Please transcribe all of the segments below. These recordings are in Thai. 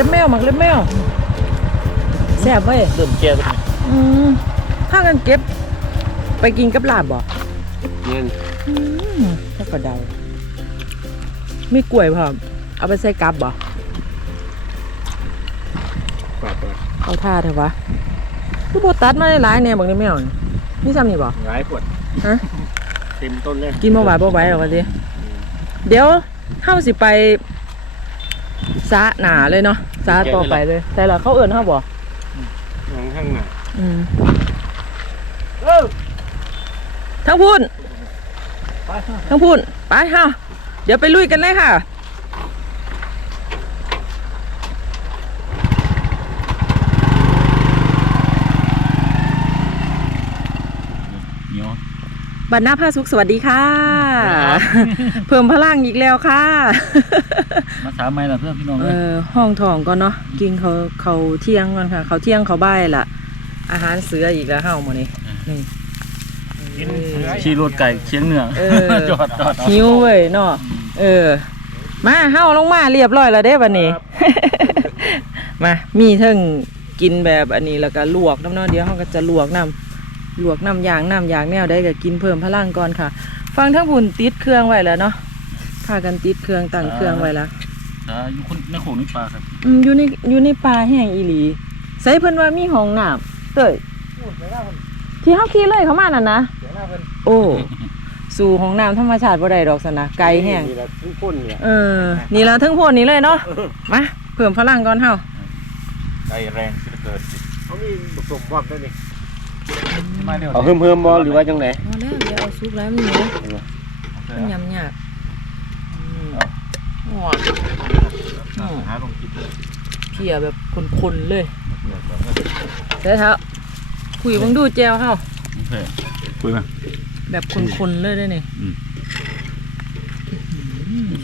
เล็บแมวหมักเล็บแมวแซ่บเว้ยเริ่มแก่แล้วอืมถ้ากันเก็บ ไปกินกับลาบบ่เนี่ยอืมถ้ากระเดามีกล้วยพร้อมเอาไปใส่กับบ่ปาดปาดเอาท่าเถอะวะคือโบตัดมาได้หลายแนวบางนี่แมวนี่นี่ซ้ำนี่บ่หลายปวดฮะเต็มต้นเลยกินบ่ไหวบ่ไหวหรอกวะสิเดี๋ยวเฮาสิไป สาหนาเลยเนาะสาต่อไปเลย แต่ละเขาเอิ้นเฮาบ่หลังข้างหน้าอืมเออทั้งพูนไปทั้งพูนไปเฮาเดี๋ยวไปลุยกันเลยค่ะเหนียวบรรณาภาสุขสวัสดีค่ะ เพิ่มพลังอีกแล้วค่ะ มาสามไม้ละเพื่อนพี่น้องเอเลยอห้องทองก่อนเนาะกินเขาเขาเที่ยงก่อนค่ะ เขาเที่ยงเขาบ่ายละอาหารเสืออีกแล้วเฮาหมดนี่นี่กินขี่รถไก่เชียงเหนือเออจอดจอดเอาหิวเว้ยเนาะเออ มาเฮาลงมาเรียบร้อยแล้วเด้บัดนี้ มามีเทั้งกินแบบอันนี้แล้วก็ลวกน้ำเนาะเดี๋ยวเฮาก็จะลวกน้ำลวกน้ำยางน้ำยางแนวได้ก็กินเพิ่มพลังก่อนค่ะ ฟังทั้งบุญติดเครื่องไว้แล้วเนาะพากันติดเครื่องตั้งเครื่องไว้แล้วอ่าอยู่คนในโขงในปลาครับอืมอยู่ในอยู่ในป่าแห้งอีหลีใส่เพิ่นว่ามีห้องน้ำเต้ยที่เฮาขี่เลยเข้ามานั่นนะเดี๋ยวหน้าเพิ่นโอ้สู่ห้องน้ำธรรมชาติบ่ได้ดอกสนะไกลแห้งนี่ละทุกคนเนี่ยเออนี่ละทั้งพวกนี้เลยเนาะมาเพิ่มพลังก่อนเฮาไก่แรงสิเกิดเขามีผสมบอกด้วยนี่เอาเอาเพิ่มเพิ่มบอหรือว่าจังไหนพอแล้วเดี๋ยวเอาซุปแล้วมันเหนียวมันยำยากอืมว้า อืม หาลงกินเลยเพียแบบคนๆเลยเด้อเท้าคุยเบังดูแจวเฮาโอเคคุยมา แบบคนๆเลยเด้อนี่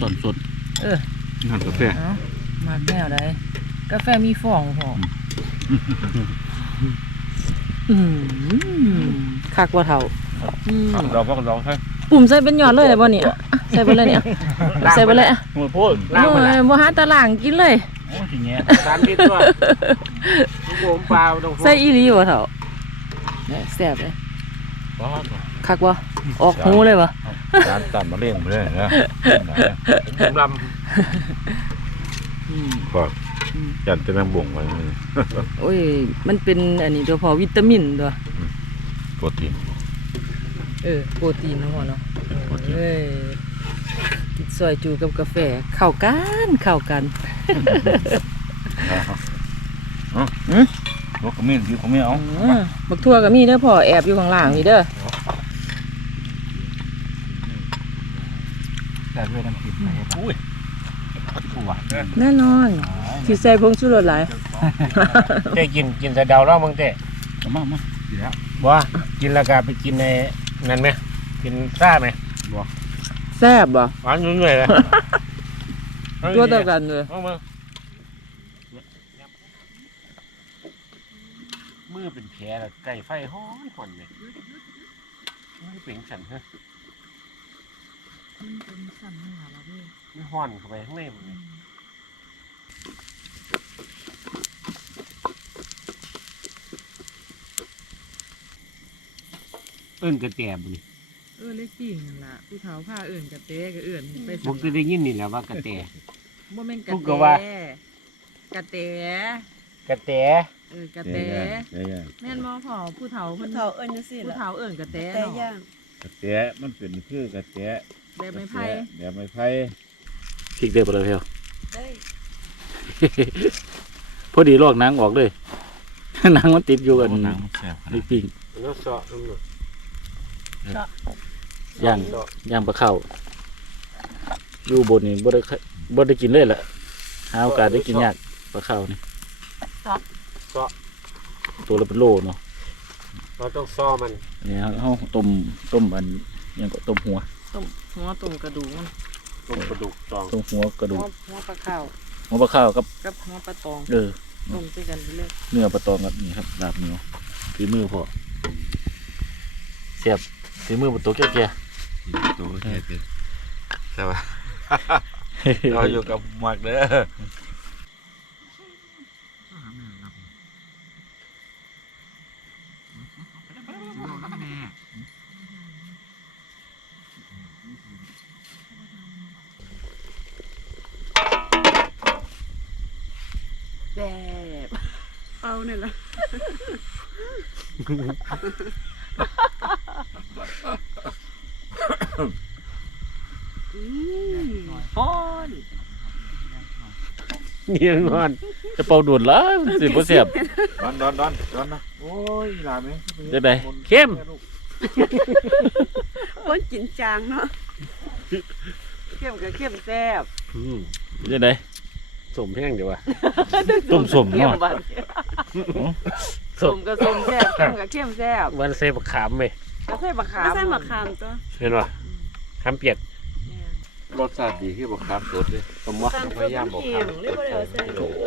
สดสดเออน้ำกาแฟเอามากแนวใดกาแฟมีฟองพออืมคักว่าเท่าอืมเราก็เราใช่ ปุ่มใส่เป็นหยอดเลยเลยบ่เนี่ยอะใส่ไปเลยเนี่ยใส่ไปเลยอะหมดพูดโอ้ยบ่หาตารางกินเลยโอ้ยทีเงี้ยสามลิตรด้วยลูกโป่งเปล่าตรงใส่อีหลีบ่เท่าเนี่ยแซ่บเลยบ้าคักบ่ออกหูเลยบ่จานตัดมาเลี้ยงไปเลยนะผมลอืมก็ยันจะนั่งบ่งไว้โอ้ย มันเป็นอันนี้ตัวพอวิตามินตัวโปรตีน เออโปรตีนเนาะพ่อเนาะเอ้ยกินซอยจูกับกาแฟเข้ากันเข้ากันรถก็ไม่ยืมก็ไม่เอาอืมบักทั่วก็มีเด้อพ่อแอบอยู่ข้างล่างนี่เด้อแต่เรื่องน้ำกินอุ้ยผัวแน่นอนสิใส่ผงชูรสหลายำเต้กินกินใส่เดาแล้วมึงเต้มามาดีแล้วบ่กินแล้วก็ไปกินใน นั่นไหมกินซ่าไหมแซ่บบ่หวานนุ่นเลยเลยตัวเดียวกันเลยเอามามือเป็นแผลแล้วไก่ไฟห้อนหอนเลยไม่เป็นฉันฮะไม่ห้อนเข้าไปข้างในมันเลย อิ้นกระแตบนี่เออเล็กปิ้งนั่นล่ะผู้เฒ่าผ้าเอื่นกะเตกะเอื่นไปผมจะได้ยินนี่แหละว่ากระแต บ่แม่นกะพูดเตก็ว่ากะเตกระแตเออกะเตแม่นบ่พ่อผู้เฒ่าผู้เพิ่นเฒ่าเอิ้นจังซี่ผู้ล่ะเฒ่าเอื่นกะเตแต่เนาะย่างกระแตะมันเป็นคือกระแตะแบบไม้ไผ่เดี๋ยวไม่ไผ่พริกเดือดไปเลยเพียว ได้ พอดีลอกหนังออกเลย หนังมันติดอยู่กันหนังแซ่บนี่ปิ้งน้ำซอน้ำหนุ่มย่างย่างปลาเข้าอยู่บนนี่บ่ได้เคบ่ได้กินเลยแหละหาโอกาสได้กินยากปลาเข้านี่ตัวละเป็นโลเนาะเราต้องซอมันอันนี้เฮาต้มต้มอันหยังก็ต้มหัวต้มหัวต้มกระดูกมันต้มกระดูกตองต้มหัวกระหัดูวกหัวปลาข้าวหัวปลาเข้ากับกับหัวปลาตองเออต้มด้วยกันไปเลยเนื้อปลาตองกับนี่ครับลาบเหนียวฝีมือพอเสียบ ฝีมือประตูเกี่ยวแก่ตัวเฮ็ดดิแต่ว่า เราอยู่กับหมักเด้อแบบเอาเนี่ยละ ฮอนเงี้ยงอนจะเป่าดูดแล้วสิบ่เสียบดอนดอนดอนดอนนะโอ้ยหลานไหมจะได้เข้มคนกินจางเนาะเข้มกับเข้มแซ่บอืมจะได้สมแห้งเดี๋ยววะต้มสมเข้มเนาะบัดสมกับสมแซ่บเข้มกับเข้มแซ่บวันเซบักขามไหม กระใส่บักขามไม่ใช่มะขามตัวเห็นป่ะขามเปียกรสชาติดีคือบอกครับสดเลยผมว่าขามตัวมันเค็มเรียกว่าเดี๋ยวใส่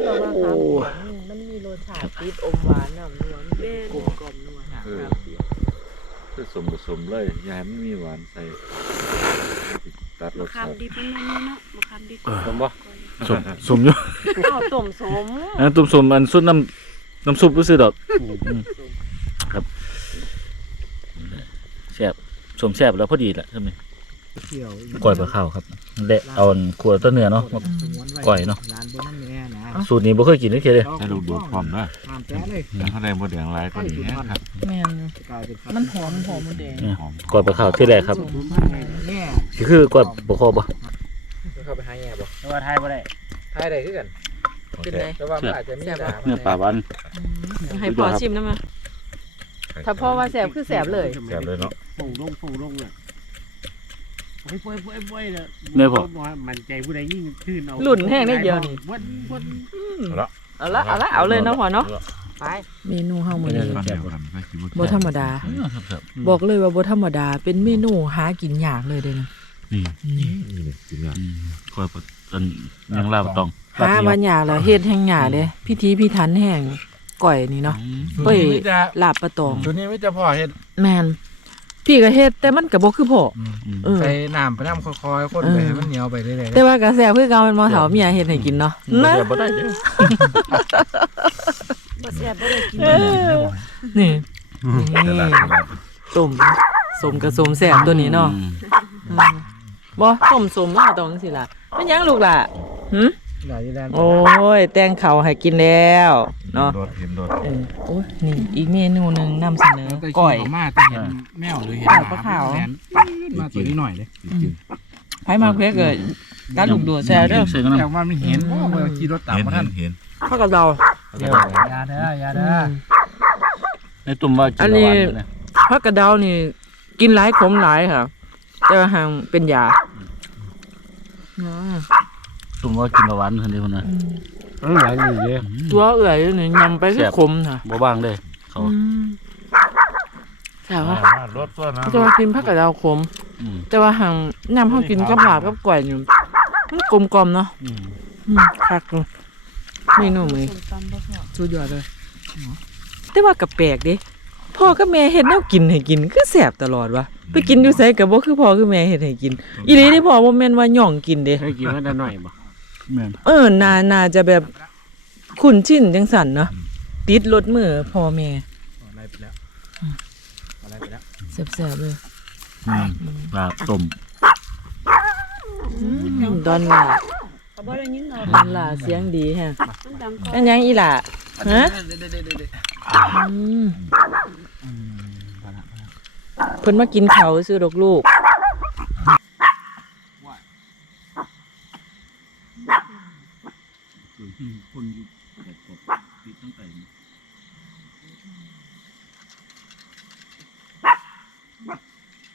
เรามาขามมันมีรสชาติติดอมหวานน้ำนวลแม่นกลมกล่อมนัวเออคือสมผสมเลยอย่าให้มันมีหวานใส่ตัดรมะสขามชาติดิบมันไม่มีเนาะมะขามดิบผมว่าสมสมอยู่อ้าวต้มสมอันต้มสมอันซุปน้ำน้ำซุปรู้สึกดอกอืมครับแซ่บ สมแซ่บแล้วพอดีแหละใช่ไหมก่อยปลาข้าวครับเดะเอาอันขัวต้นเนื้อเนาะมา ก่อยเนาะ ร้านบนนั่นแน่นะสูตรนี้บ่เคยกินเลยเทียเลยให้ลูกดูดพร้อมนะตามแป๊ะเลยแล้วข้างในมดแดงหลายก็ดีนะครับแม่นกลายเป็นมันหอมหอมมันแดงเนี่ยก่อยปลาข้าวที่แรกครับแง่สิคือก่อยปลาข้าวบ่เข้าไปหาแง่บ่แต่ว่าไทยบ่ได้ทายได้คือกันเป็นไงแต่ว่ามันอาจจะมีด่าเนื้อปลาหวานให้พ่อชิมได้ไหม ถ้าพ่อว่าแซ่บคือแซ่บเลยแซ่บเลยเนาะฟูลงฟูลงเลยโอ้ยป่วยป่วยป่วยเลยเนื้อพอมันใจผู้ใดยิ่งขึ้นเอาหลุ่นแห้งได้เดียวนี่วันวันเอาละเอาละเอาเลยเนาะพ่อเนาะไปเมนูเฮามื้อนี้ตอนเดียวกันก็คิดว่าบ่ธรรมดาครับบอกเลยว่าบ่ธรรมดา เป็นเมนูหากินยากเลยเด้นะนี่กินแล้วอืมก่อยปลาอันยังลาบตองหามันยากแล้วเฮ็ดแห่งยากเด้พิธีพิถันแห่ง ก่อยนี่เนาะเอ้ยลาบปลาตองตัวนี้ไม่จะพอเฮ็ดแม่นพี่ก็เฮ็ดแต่มันก็บ่คือพ่อเออใส่น้ำไปน้ำค่อยๆคนไปให้มันเหนียวไปเรื่อยแต่ว่าก็แซ่บคือเก่ามันบ่เฒ่าเมียเฮ็ดให้กินเนาะนะเดี๋ยวบ่ได้เด้อบ่แซ่บบ่ได้กินเออนี่แต่ละนี่ต้มสมกับสมแซ่บตัวนี้เนาะอืมอืมบ่ต้มสมมันก็ต้องจังซี่ล่ะมันหยังลูกล่ะหึๆหลายที่แลนโอ้ย แต่งเขาวให้กินแล้ว เนาะโดดเห็นโดดเออโอ้ยนี่อีกเมนูหนึ่งนำเสนอก้ก้ออยยมาแต่เห็นแมวหรือเห็นก้อยปลาขาวแลนมาตัวนี้หน่อยเลยจริงไผมากเพชรเกิดการลูกดูดแซ่เด้อใส่กันแต่น้ำว่ามันเห็นว่าเมื่อขี่รถตามเห็นมาเห็ท่านนเห็นข้าวกับเราเดี๋ยวอยาเด้ออยาเด้อในตุ่มว่ากินอันหนี้วานอยู่นะผักกระเดานี่ กินหลายขมหลายค่ะแต่ว่าหางเป็นยาอ่าตุ่มว่ากินหวานคนเดียวนะ เออหลายอยู่เยอะตัวเอื่อยนี่ยำไปคือขมค่ะบ่บางเลยเขาอืมแต่ว่ารถตัวนะจะว่ากินผักกระเดาขมอืมแต่ว่าหางยำเขากินกับหลาบกับก่อยนี่มันกลมกลอมๆเนาะอืมอืมคักเลยเมนูมือส้มตำบ่พอสุดยอดเลย แต่ว่ากับแปลกเดิพ่อกับแม่เฮ็ดแนวกินให้กินคือแสบตลอดวะไปกินอยู่ไสก็บ่คือพ่อคือแม่เฮ็ดให้กิน อีหลีที่พ่อบ่แม่นว่าย่องกินเด้เคยกินมาแต่หน่อยบ่แม่น เออน่าน่าจะแบบคุ้นชินจังสั่นเนาะติดรถมือพ่อแม่อะไรไปแล้วอะไรไปแล้วแซ่บๆเลยอืมลาบต้มดอนล่ะเขาบ่ได้ยินเนาะดอนล่ะเสียงดีแฮะมันดังก่อเป็นหยังอีหล่ะฮะอืมเพิ่นมากินข้าวซื้อดอกลูก คนอยู่ปิดตั้งแต่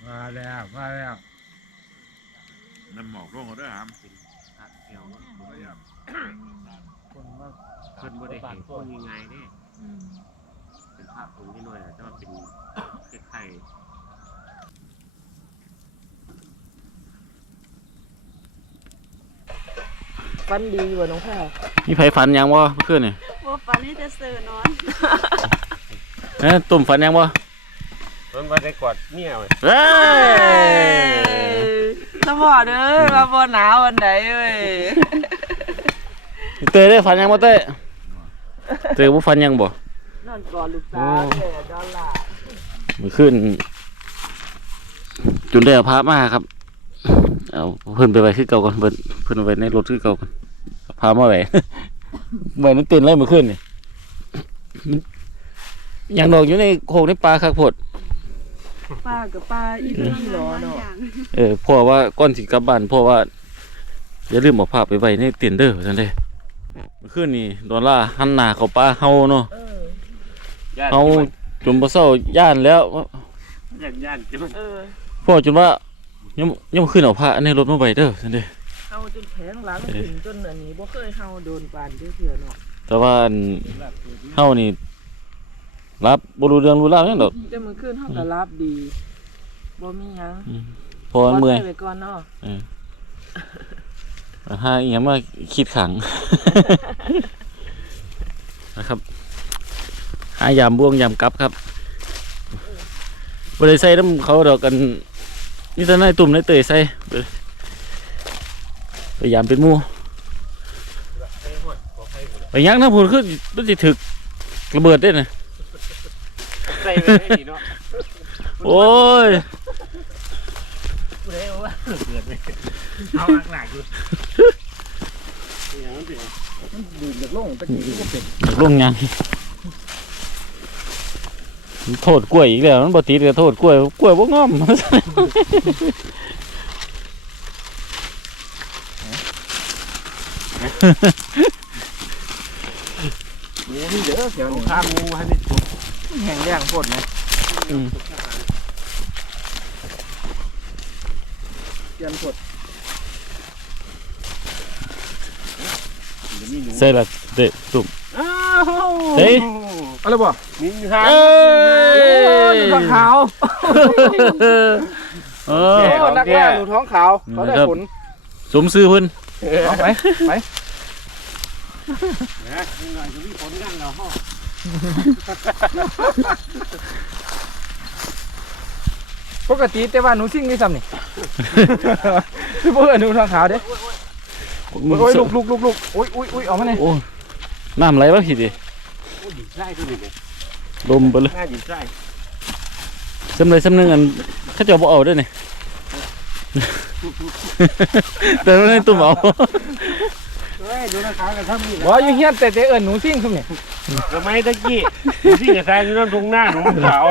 มาแล้วมาแล้วน้ำหมอกร่วงก็ได้วยครับคนว่าเพิ่นบ่ได้เห็นคนยังไงเด้เป็นภาพตรงนี้หน่อยแต่ว่าเป็นไข่ ฟันดีอยู่บ่น้องแพรวมีไผฝันยังบ่เมื่อคืนนี่บ่ปานนี้จะซื้อนอนเอ้ยตุ่มฝันยังบ่เพิ่นบ่ได้กอดเมียไว้เฮ้ยสมอเด้อว่าบ่หนาวอันใดเว้ยเต้ได้ฝันยังบ่เต้เต้บ่ฝันยังบ่นอนกอดลูกสาวเด้อดอลลาร์เมื่อคืนจุนได้เอาพามาครับ เอาเพิ่นไปไว้คือเก่าก่อนเพิ่นเพิ่นเอาไว้ในรถคือเก่าก่อนเอาพามาไว้เหมือนมันตื่นเลยเมื่อคืนนี่มันอย่างดอกอยู่ในโคกในปลาคักโพดปลากับปลาอีหลีอีหลอเนาะเออพ่อว่าก่อนสิกลับบ้านพ่อว่าอย่าลืมเอาผ้าไปไว้ในเต็นท์เด้อจังได๋เมื่อคืนนี่ดอลล่าร์หันหน้าเข้าป่าเฮาเนาะเออย่านเฮาจนบ่เซาย่านแล้ว ย่านย่านจะมันเออพ่อจนว่า ยังยังบ่ขึ้นเอาผ้าในรถมาไว้เด้อจังได๋เฮาจนแผงหลังถึงจนอันนี้บ่เคยเฮาโดนปานเด้อเถื่อเนาะแต่ว่าอันเฮานี่รับบ่รู้เรื่องรู้ราวหยังดอกแต่มื้อคืนเฮาก็รับดีบ่มีหยังเพอเมื่อย ปลดภัไว้ก่อนเนาะเออหาอีหยังมาคิดขัง นะครับ หายามบ่วงยามกลับครับบ่ได้ใส่น้ำเขาดอกกัน นี่แต่นายตุ่มนายเตยใส่พยายามเป็นหมู่ไปยังนะพูดคือมันสิถึกระเบิดได้น่ะใส่ไปให้ดีเนาะโอ้ยผู้ใดเอาว่าเกิดไปเอาหลักๆอยู่อย่างนั้นสิอยากลงยัง โทษกล้วยอีกแล้วมันบ่ติดก็โทษกล้วยกล้วยบ่งอมข้ามงูให้ได้จุดแห้งแย่งโคตรนะอืมเกียนโคตรใส่ละเด็ดตุ่มอ้าวเฮ้ย อะไรบ่มีทางเอ้ยหนูท้องขาวเออ โอ้นักล่าหนูท้องขาวเขาได้ผลสมซื้อเพิ่นเอาไปไปนะนี่หน่อยจะมีผลกันเหรอฮะปกติแต่ว่าหนูซิ่งนี่ซ้ำนี่คือเพื่อนหนูท้องขาวเด้โอ้ยลุกลุกลุกลุกโอ้ยโอ้ยโอ้ยเอามาเนี่ยโอ้น้ำไหลบ่ผิด ดิโอ้ดินไส้ตัวนี้เลยลมไปเลยหน้าดินไส้สำเลยสำนึงอันเขาเจะบ่เอาด้วยนี่แต่ไม่ได้ตุ่มเอาเฮ้ยดูนะครับกันทั้งนี้ว่าอยู่เฮียนแต่แต่เอิญหนูซิ่งซ้ำนี่ทำไมตะกี้ที่กับทรายอยู่นั่นตรงหน้าหนูขาว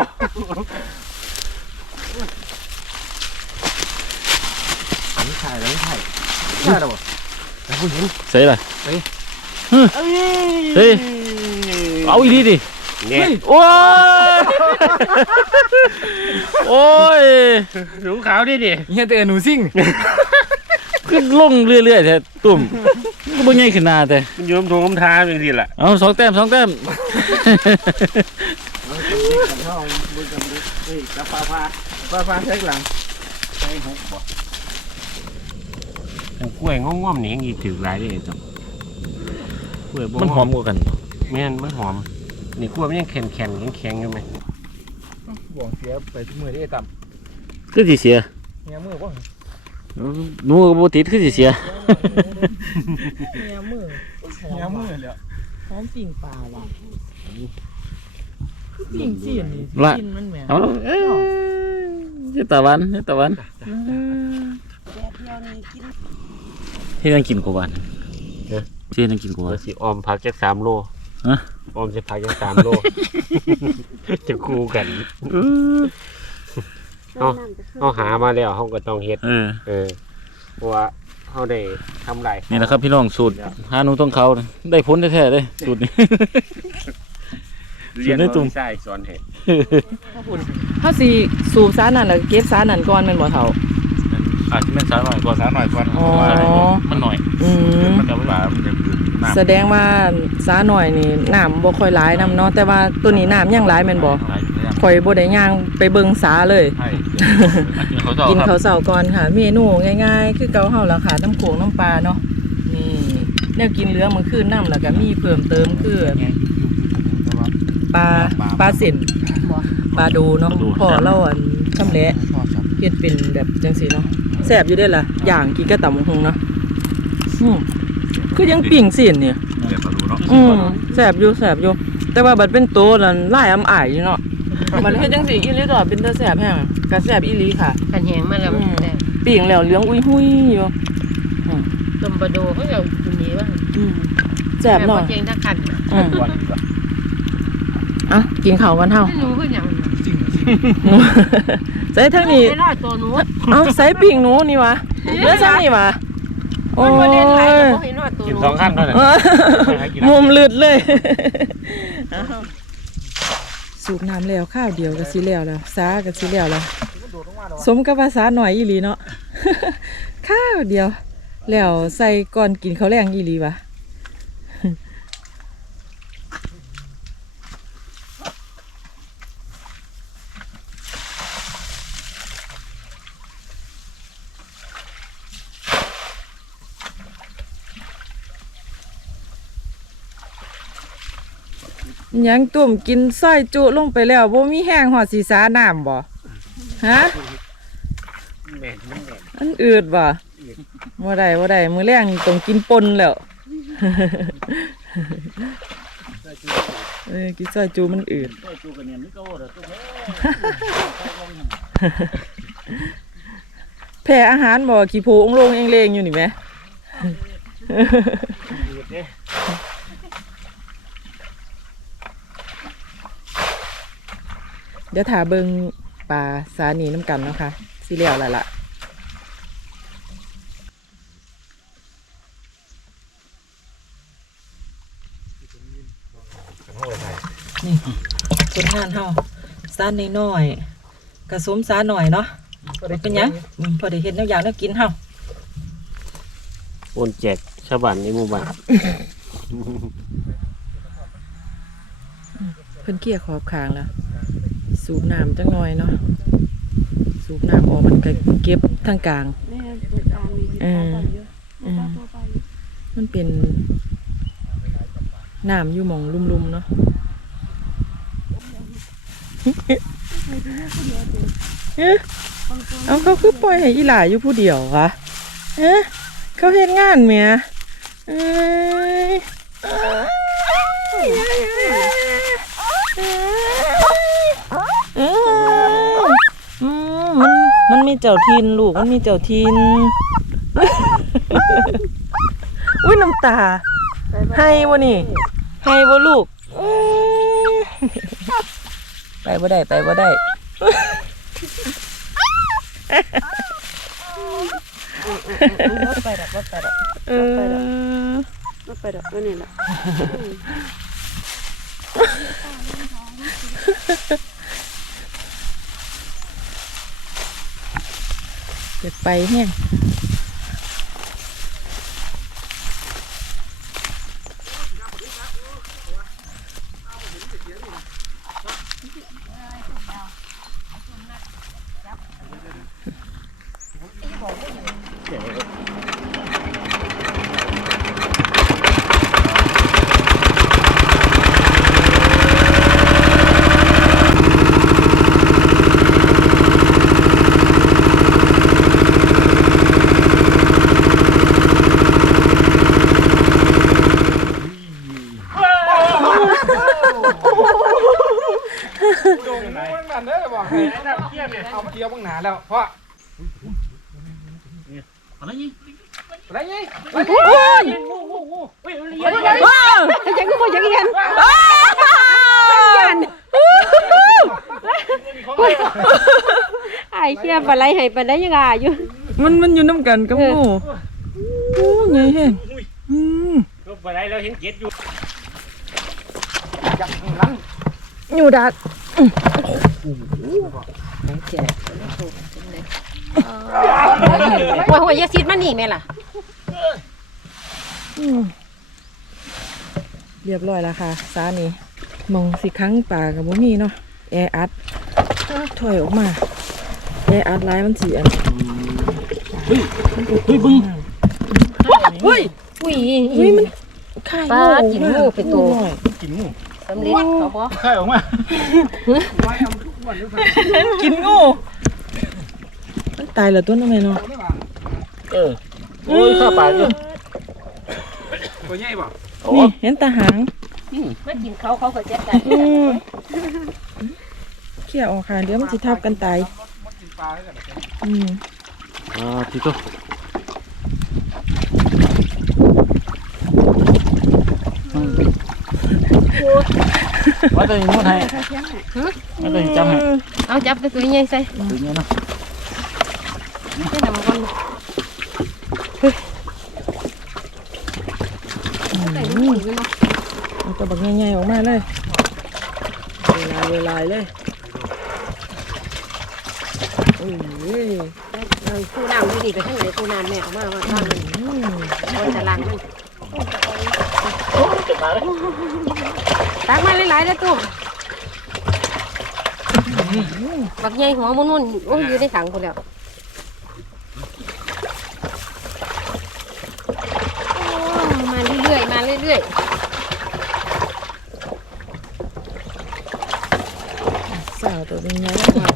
ถ่ายแล้วถ่ายถ่ายแล้วบ่ใส่ละ เฮ้ยเฮ้ย เอาอีดีดิเนี่ย โอ้ย โอ้ย หนูขาวดิดิเฮียนแต่เอิญหนูซิ่งขึ้นลงเรื่อยๆแต่ตุ่มก็บ่ใหญ่ขึ้นหน้าแต่ มันอยู่ลำทงลำทานเป็นสิแหละเอาสองแต้มสองแต้มเฮ้ยกระฟ้าฟ้าฟ้าฟ้าใช้หลังใส่หกบ่ กล้วยงอมๆนี่ยังอีถือหลายได้จัง กล้วยบ่มันหอมกว่ากันแม่นมันหอม นี่กล้วยมันยังแข็งแข็งแข็งแข็งๆอยู่ไหมบ่วงเสียไปทุกมือได้ต่คือสิเสียำเฮียมือบ่หนูก็บ่ติดคือสิเสียเมียมือเฮียมือแล้วหอมปิ่งปลาว่ะคือปิ่งจีนนี่ละกินมันแหมเอาเอ้ยเฮ็ดตะวันเฮ็ดตะวันแดดเดียวนี่กินเฮ็ดยังกินกว่าวัน เฮ็ดยังกินกว่าเราสิออมผักจากสามโลฮะ ออมจะผักจากสามโล จะคู่กันเอาเขาหามาแล้วเขาก็ต้องเฮ็ด เออ เออเพราะว่าเขาได้ทำไรนี่แหละครับพี่น้องสูตรหาหนูต้องเขานะได้ผลแท้ๆเลยสูตรนี้ เรียนได้ได้ตุ่ตุ่มมใช่สอนเห็ดถ้าสิสูบสารนั่นแล้วเก็บสารนั่นก่อนแม่นบ่เฒ่า อาจจะเป็นสาหน่อยก่อนสาหน่อยก่อนอ๋อมันหน่อยอืมมันจะป่ามันจะคือน้ำแสดงว่าสาหน่อยนี่น้ำบ่ค่อยหลายนํเนาะแต่ว่าตัวนี้น้ำยังหลายแม่นบ่หลายอยู่แล้วข่อยบ่ได้ย่างไปเบิ่งสาเลย ใช่เขาจะกินครัข้าบวเสาก่อนค่ะ เมนูง่ายๆ คือเกาเฮาล่ะค่ะน้ำโขงน้ำปลาเนาะนี่แนวกินเหลือมื้อคืนน้ำแล้วก็มีเพิ่มเติมคือปลาปลาเส้นปลาดูเนาะพอเราอันชำแหละเฮ็ดเป็นแบบจังซี่เนาะ แซ่บอยู่เด้อล่ะอย่างกินกับตำบักหุงเนาะอืมคือยังปิ้งเส้นเนี่ยเดี๋ยวมาดูเนาะอืมแซ่บอยู่แซ่บอยู่ แต่ว่าบัดเป็นโตนั่นหลายอำอายอยู่เนาะมันเฮ็ดจังซี่อีหลีตอเป็นตาแซ่บแฮงก็แซ่บอีหลีค่ะขันแหงมาแล้วมันแดงปิ่งแล้วเหลืองอุ้ยหุยอยู่ต้มปลาโดเขาจะกินนี้ว่าอืมแซ่บแต่เนาะบ่เก่งถ้าขันอืมวันดีกว่าอะกินข้าวกันเฮาไม่รู้คือหยังหนู ใส่ทั้งนี้ไม่รอดตัวหนูเอ้าใส่ปิ่งหนูนี่วะเลือดซ้ำนี่วะโอ้มันบ่เล่นไหลยก็บ่เห็นรอดตัวหกินนูสองขั้นเท่านั้นเออมุมลึดเลยสูบน้ำแล้วข้าวเดียวก็สิแล้วแล้วสาก็สิแล้วแล้วสมกับภาษาหน่อยอีหลีเนาะข้าวเดียว แล้วใส่ก่อนกินข้าวแรงอีหลีวะ ยังตุ่มกินส้อยจุลงไปแล้วบ่มีแห้งหอดสีสาน้ำบ่ฮะแม่นมันแม่นอันอืดบ่บ่ได้บ่ได้มือแรงนี่ต้องกินปนแล้วเออกินซอยจูมันอืดจูกันเนี่ยมันก็ว่าตัวแพ้อาหารบ่ขี้โพองลงเองเลงอยู่นี่แหม เดี๋ยวถาเบิงปลาสานีน้ำกันเนาะค่ะสิเลียวแล้วล่ะนี่ผลงานเฮาสาน้อยๆกระสมสาหน่อยเนาะเป็นหยังอืมพอได้เห็นแนวอย่างแนวกินเฮาโอนแจกชาวบ้านในหมู่บ้านเพิ่นเกลี่ยขอบคางแล้ว สูบน้ำจังหน่อยเนาะสูบน้ำออกมันก็เก็บทางกลางแม่ตัวกลางมีเออเออมันเป็นน้ำอยู่หมองลุ่มๆเนาะเอ๊ะเอาเขาคือปล่อยให้อีหลาอยู่ผู้เดียววะเอ๊ะเขาเฮ็ดงานเมียเอ้ยเอ้ยเอ้ยอืมมัน มันมีเจ้าทินลูกมันมีเจ้าทินอุ้ยน้ำตา ให้บ่นี่ ให้บ่ลูกเอ้ยไปบ่ได้ไปบ่ได้ไปดอกว่าไปดอกเออว่าไปดอกนี่แหละ ไปแห้งโดงมันนั่นเด้อบอกให้ไอ้นั่นเที่ยเนี่ ยเอามาเกี่ยวบังหนาแล้วเพราะอะไรนี่อะไรนี่ยังก็บ่ยังเรียนไอ้เชี่ยปลาไหลให้ปลาได้ยังอะอยู่มันมันอยู่น้ำกันกับหมูโอ้ไงแห้งอืมก็ไปได้แล้วเห็นเกตอยู่จับนั้นอยู่ดัดหัวหั วยาซีดมันนี่แม่ล่ะ อืมเรียบร้อยแล้วค่ะซานี่มองสิครั้งป่ากับบ่มีเนาะแออัดถอยออกมาแออัดร้ายมันสีอันเฮ้ยเฮ้ยบึ้งเฮ้ยอุ้ยเฮ้ยมันไข่ปลากินงูไปตัวหน่อยกินงูสำเร็จเขาบ่ไข่ออกมากินงูมันตายแล้วตัวนั้นไหมเนาะ เออโอ้ยข้าปลาอยู่ตัวใหญ่ป่ะโอ้นี่เห็นตาหางไม่กินเขาเขาก็เจ็บกันอืมเขี่ยออกค่ะเดี๋ยวมันสิทับกันตายมันกินปลาแล้วกันอืมอ่าทีโตว่าตัวนี้นวดให้ว่าตัวนี้จำให้เอาจับไปตัวใหญ่ใส่ตัวนี้เนาะแค่นำก่อนใส่ลูกอยู่เนาะ เอาตัว บักใหญ่ๆออกมาเลยเลาเลาเลยโอ้ยตู้น้ำดูดิไปข้างไหนตู้น้ำแม่เอามาว่าว่านมันจะล้างมันตักมาหลายๆแล้วตู้บักใหญ่หัวมันนุ่นโอ้ยอยู่ในถังคนแล้วโอ้มาเรื่อยๆมาเรื่อย สาวตัวเป็นไงบ้าง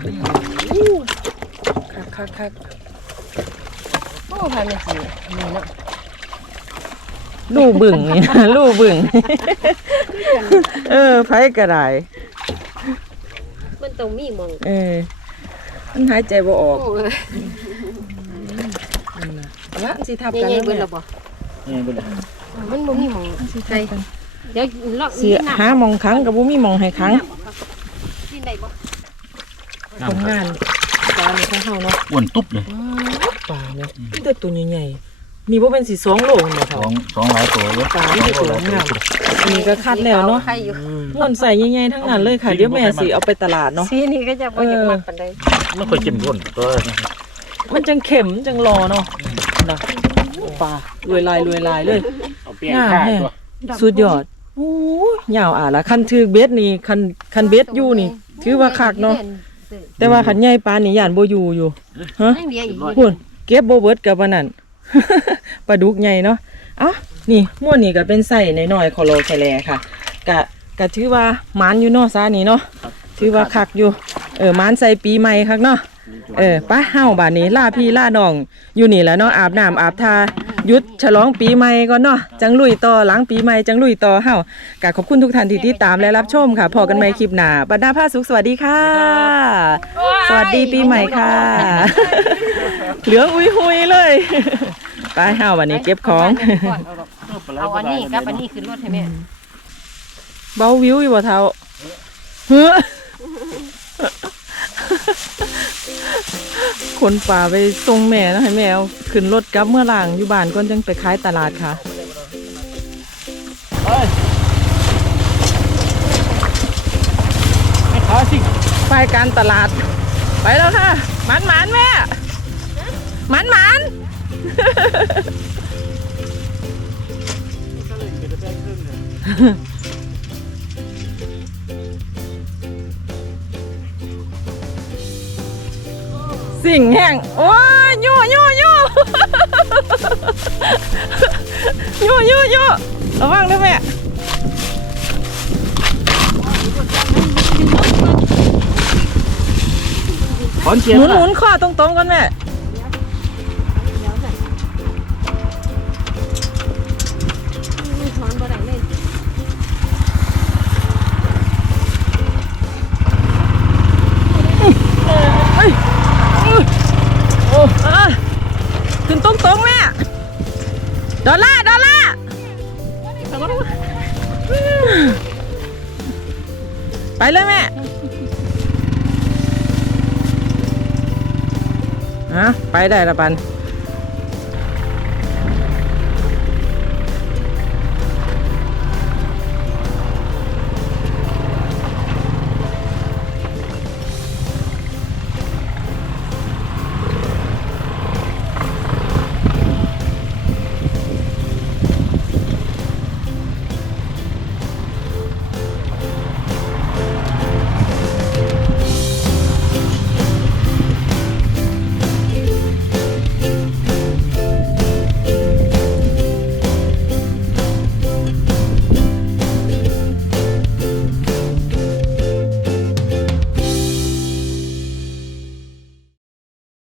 อู้ คักคักคักๆโอ้พันเป็นสีนี่เนาะลูกบึ่งนี่นะลูกบึ่ง เออไผกระไดมันต้องมีหมองเออมันหายใจบ่ออกโอ้ยละสิทับใหกันญ่ๆแล้วเบิ่นแม่แล้วบ่นี่เป็นมันบ่มีหมองสิทับกันเดี๋ยวลอกเสียหาหมองครั้งกับบ่มีหมองให้ครั้งกินได้บ่ผลงานปลาในข้าง เฮาเนาะอ้วนตุ๊บเลยปลาเนี่ยมีแต่ตัวใหญ่ๆนี่บ่เป็นสิสองโลแม่สเฒ่าองสองหลายตัวเลยปลาที่ตัวงามอันนี้ก็คัดแล้วเนาะใครอยู่ม่วนใส่ใหญ่ๆทั้งนั้นเลยค่ะเดี๋ยวแม่สิเอาไปตลาดเนาะ สีนี่ก็จะบ่อยากมักปานใดไม่ค่อยเข้มข้นตัวนี้มันจังเข็มจังรอเนาะนะปลารวยลายรวยลายเลยเอาเปลี่ยนค่าตัวสุดยอดโอ้ยยาวอะละคันถือเบ็ดนี่คันคันเบ็ดอยู่นี่ ถือว่าคักเนาะ แต่ว่าคันใหญ่ปานนี่ย่านบ่อยู่อยู่ฮะยังเดียวอีกพุ่นเก็บบ่เบิดกับอันนั้น ปลาดุกใหญ่เนาะเอ้านี่ม่วนนี่ก็เป็นไส้น้อยๆคอโลแคแลค่ะกะกะถือว่าหมานอยู่เนาะซานี่เนาะ ถือว่าคักอยู่ เออหมานใส่ปีใหม่คักเนาะ เออป้าเฮาบานนี้ล่าพี่ล่าน้อง อยู่นี่แหล้วเนาะอาบน้ำอาบทาหยุดฉลองปีใหม่ก่อนเนาะจังลุยต่อหลังปีใหม่จังลุยต่อเฮากะขอบคุณทุกท่านที่ติดตามและรับชมค่ะพอกันใหม่คลิปหน้าบรรดาผ้าสุขสวัสดีค่ะ สวัสดีปีใหม่ค่ะ เหลืองอุ้ยหุยเลยไปเฮาวันนี้เก็บของเอาอันนี้กับอันนี้ขึ้นรถให้แม่เบาวิวอยู่บ่เท่าเฮ้อ คนป่าไปส่งแม่แล้วให้แม่เอาขึ้นรถกลับเมื่อหลังอยู่บ้านก่อนจังไปขายตลาดค่ะไม่ขาสิไปการตลาด ไปแล้วค่ะหมันหมันแม่หมันหมัน สิ่งแห้งโอ้ยยั่วยั่วยั่วยั่วยั่วยั่วระวังด้วยแม่ขอนเกียหร์มุนหมุนข้อตรงๆก่อนแม่ ฮะไปได้ละปัน